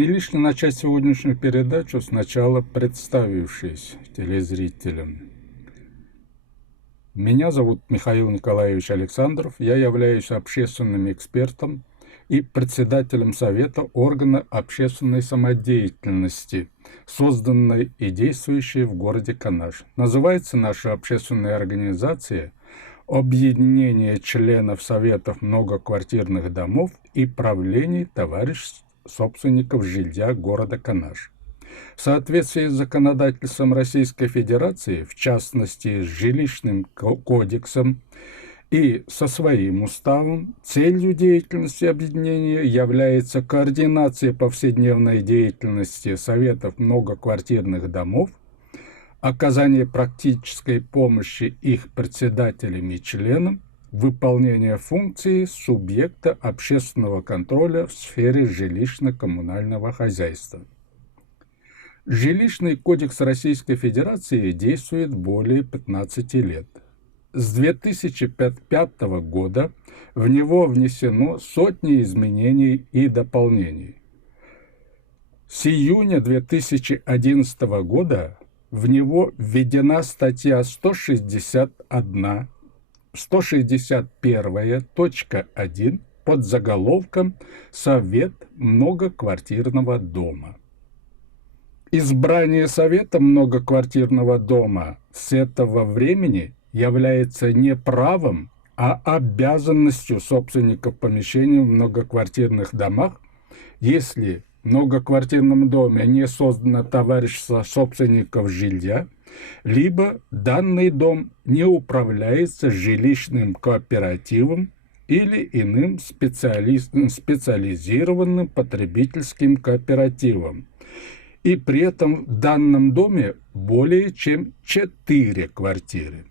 Не лишне начать сегодняшнюю передачу сначала представившись телезрителям. Меня зовут Михаил Николаевич Александров, я являюсь общественным экспертом и председателем Совета органа общественной самодеятельности, созданной и действующей в городе Канаш. Называется наша общественная организация «Объединение членов Советов многоквартирных домов и правлений товариществ собственников жилья города Канаш». В соответствии с законодательством Российской Федерации, в частности с жилищным кодексом и со своим уставом, целью деятельности объединения является координация повседневной деятельности Советов многоквартирных домов, оказание практической помощи их председателям и членам, выполнение функции субъекта общественного контроля в сфере жилищно-коммунального хозяйства. Жилищный кодекс Российской Федерации действует более 15 лет. С 2005 года в него внесено сотни изменений и дополнений. С июня 2011 года в него введена статья 161.1 под заголовком «Совет многоквартирного дома». Избрание Совета многоквартирного дома с этого времени является не правом, а обязанностью собственников помещений в многоквартирных домах, если в многоквартирном доме не создано товарищество собственников жилья, либо данный дом не управляется жилищным кооперативом или иным специализированным потребительским кооперативом, и при этом в данном доме более чем 4 квартиры.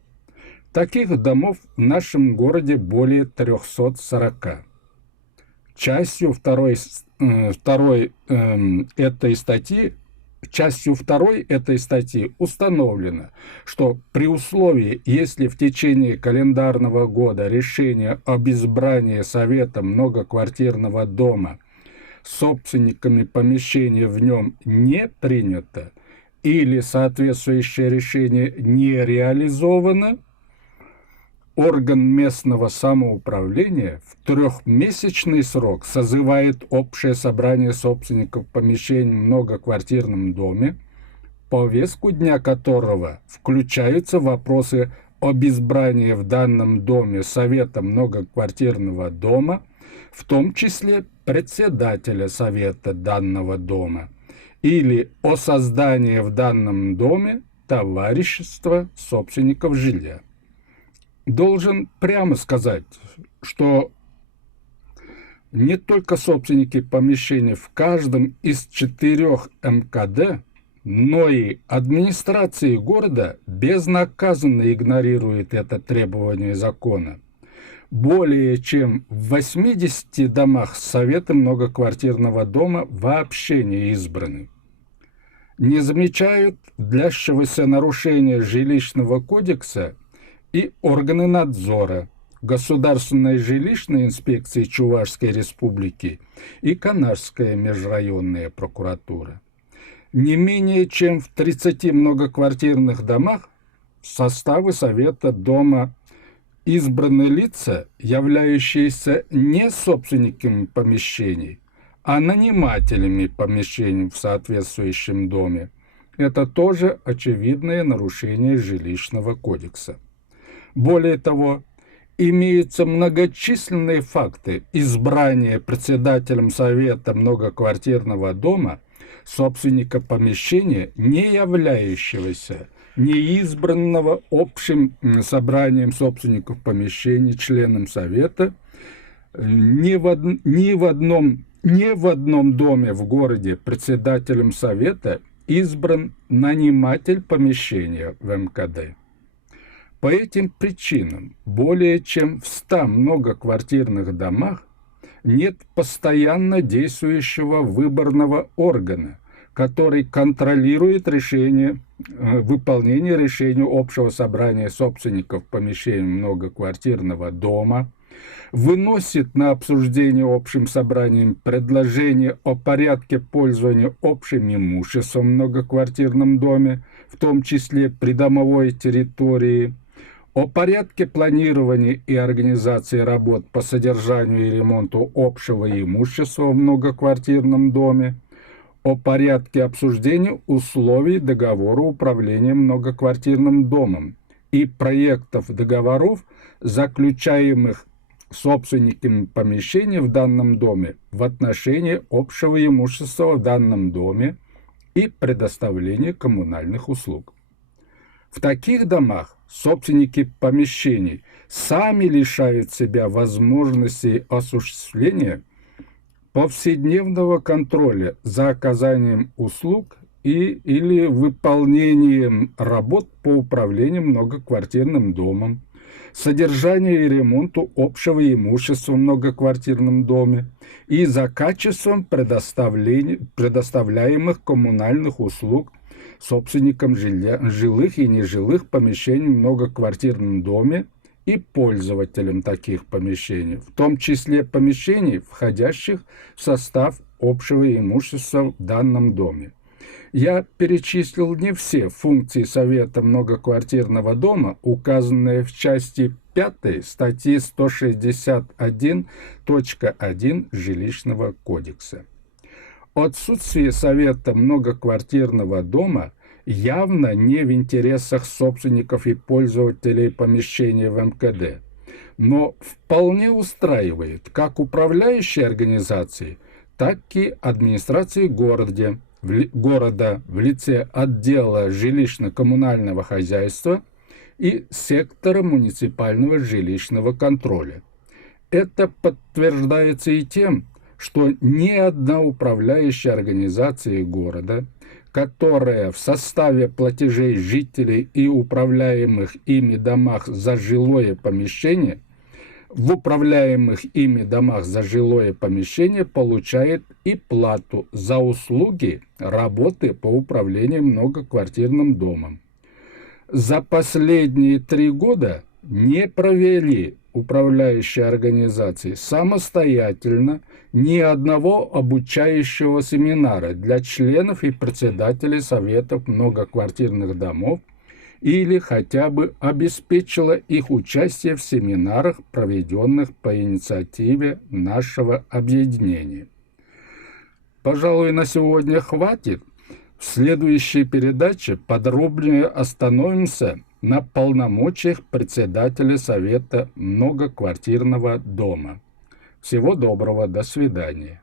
Таких домов в нашем городе более 340. Частью второй этой статьи установлено, что при условии, если в течение календарного года решение об избрании Совета многоквартирного дома собственниками помещения в нем не принято или соответствующее решение не реализовано, орган местного самоуправления в трехмесячный срок созывает общее собрание собственников помещений в многоквартирном доме, в повестку дня которого включаются вопросы об избрании в данном доме Совета многоквартирного дома, в том числе председателя Совета данного дома, или о создании в данном доме товарищества собственников жилья. Должен прямо сказать, что не только собственники помещений в каждом из 4 МКД, но и администрации города безнаказанно игнорируют это требование закона. Более чем в 80 домах Советы многоквартирного дома вообще не избраны. Не замечают длящегося нарушения жилищного кодекса и органы надзора Государственной жилищной инспекции Чувашской Республики и Канашская межрайонная прокуратура. Не менее чем в 30 многоквартирных домах в составы Совета дома избраны лица, являющиеся не собственниками помещений, а нанимателями помещений в соответствующем доме. Это тоже очевидное нарушение жилищного кодекса. Более того, имеются многочисленные факты избрания председателем Совета многоквартирного дома собственника помещения, не являющегося неизбранного общим собранием собственников помещений членом Совета, ни в одном доме в городе председателем Совета избран наниматель помещения в МКД. По этим причинам более чем в 100 многоквартирных домах нет постоянно действующего выборного органа, который контролирует выполнение решения общего собрания собственников помещений многоквартирного дома, выносит на обсуждение общим собранием предложение о порядке пользования общим имуществом в многоквартирном доме, в том числе придомовой территории, о порядке планирования и организации работ по содержанию и ремонту общего имущества в многоквартирном доме, о порядке обсуждения условий договора управления многоквартирным домом и проектов договоров, заключаемых собственниками помещений в данном доме в отношении общего имущества в данном доме и предоставления коммунальных услуг. В таких домах собственники помещений сами лишают себя возможности осуществления повседневного контроля за оказанием услуг или выполнением работ по управлению многоквартирным домом, содержанию и ремонту общего имущества в многоквартирном доме и за качеством предоставляемых коммунальных услуг собственникам жилых и нежилых помещений в многоквартирном доме и пользователям таких помещений, в том числе помещений, входящих в состав общего имущества в данном доме. Я перечислил не все функции Совета многоквартирного дома, указанные в части 5 статьи 161.1 Жилищного кодекса. Отсутствие Совета многоквартирного дома явно не в интересах собственников и пользователей помещений в МКД, но вполне устраивает как управляющие организации, так и администрации города в лице отдела жилищно-коммунального хозяйства и сектора муниципального жилищного контроля. Это подтверждается и тем, что ни одна управляющая организация города, которая в составе платежей жителей и управляемых ими домах за жилое помещение, в управляемых ими домах за жилое помещение получает и плату за услуги работы по управлению многоквартирным домом. За последние 3 года не провели управляющие организации самостоятельно ни одного обучающего семинара для членов и председателей советов многоквартирных домов или хотя бы обеспечила их участие в семинарах, проведенных по инициативе нашего объединения. Пожалуй, на сегодня хватит. В следующей передаче подробнее остановимся на полномочиях председателя Совета многоквартирного дома. Всего доброго, до свидания.